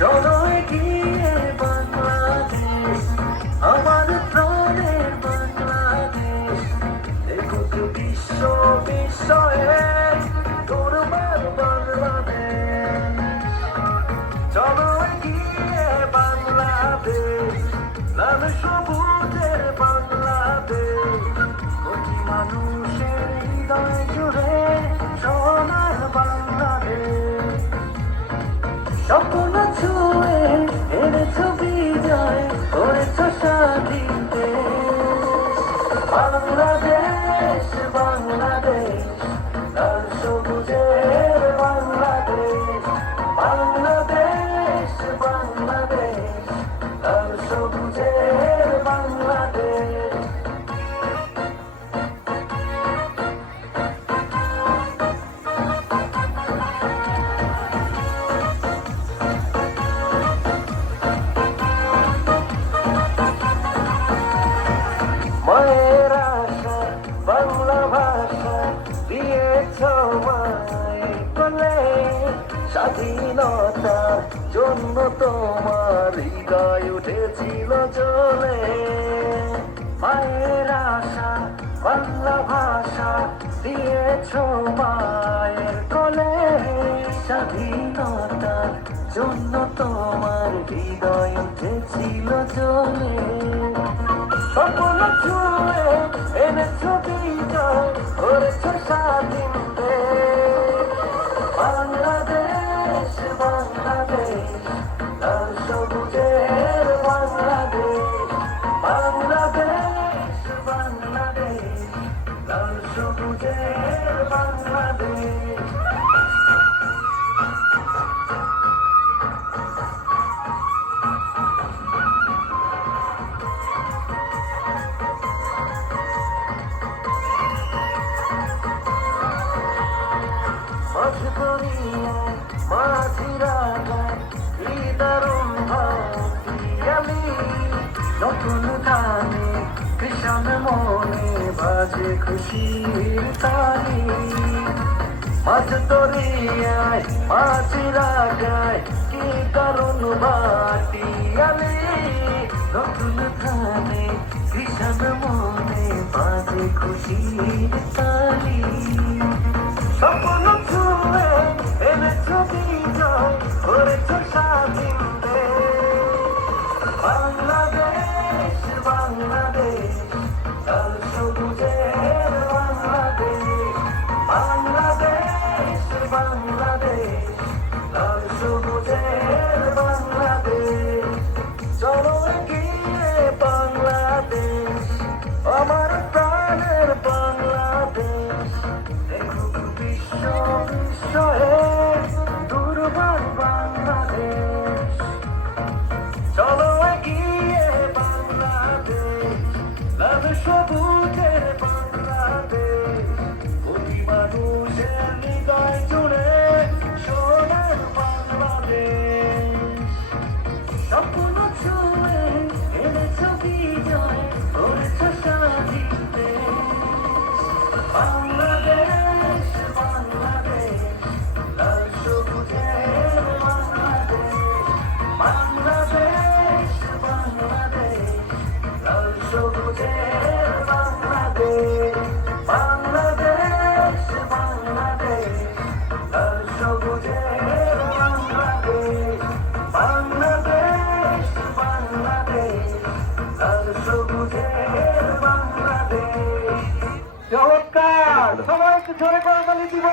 চলো এগিয়ে বাংলাদেশ, আমার প্রাণের বাংলাদেশ। দেখুক বিশ্ব বিস্ময়ে দুর্বার বাংলাদেশ। চলো এগিয়ে বাংলাদেশ, লাল সবুজের বাংলাদেশ। কোটি মানুষের হৃদয় জুড়ে সোনার বাংলাদেশ। স্বপ্ন ছুঁয়ে এনেছ বিজয়, করেছ স্বাধীন দেশ। বাংলাদেশ বাংলাদেশ, লাল সবুজের বাংলাদেশ। বাংলাদেশ বাংলাদেশ, লাল সবুজের বাংলাদেশ। মায়ের আশা বাংলা ভাষা দিয়েছ মায়ের কোলে, স্বাধীনতার জন্য তোমার হৃদয় উঠেছিল চলে। মায়ের আশা বাংলা ভাষা দিয়েছ মায়ের কোলে, স্বাধীনতার জন্য তোমার হৃদয় উঠেছিল চলে। স্বপ্ন ছুঁয়ে এনেছ বিজয়, করেছ স্বাধীন দেশ। বাংলাদেশ বাংলাদেশ, লাল সবুজের বাংলাদেশ। বাংলাদেশ বাংলাদেশ, লাল সবুজের বাংলাদেশ। মাঝ গড়িয়ায় মাঝিরা গায় কি দারুণ ভাতিয়ালি, নতুন গানে কৃষণ মনে বাজে খুশির তালি। মাঝ দরিয়ায় মাঝিরা গায় কি দারুণ ভাতিয়ালি, নতুন গানে কৃষণ মনে বাজে খুশির তালি। স্বপ্ন ছুঁয়ে এনেছ বিজয়, করেছ স্বাধীন দেশ। বাংলাদেশ বাংলাদেশ, লাল সবুজের বাংলাদেশ। বাংলাদেশ বাংলাদেশ, লাল সবুজের বাংলাদেশ। চলো এগিয়ে বাংলাদেশ, আমার প্রাণের বাংলাদেশ। দেখুক বিশ্ব বিস্ময়ে দুর্বার বাংলাদেশ। চলো এগিয়ে বাংলাদেশ, লাল সবুজের বাংলাদেশ। কোটি মানুষের হৃদয় জুড়ে সোনার বাংলাদেশ। স্বপ্ন ছুঁয়ে এনেছ বিজয়, করেছ স্বাধীন দেশ। বাংলাদেশ বাংলাদেশ, লাল সবুজের বাংলাদেশ। বাংলাদেশ বাংলাদেশ, লাল সবুজের বাংলাদেশ। বাংলাদেশ বাংলাদেশ, লাল সবুজের বাংলাদেশ। বাংলাদেশ বাংলাদেশ, লাল সবুজের বাংলাদেশ। চমৎকার, সবাই একটু জোরে করে তালি দিব।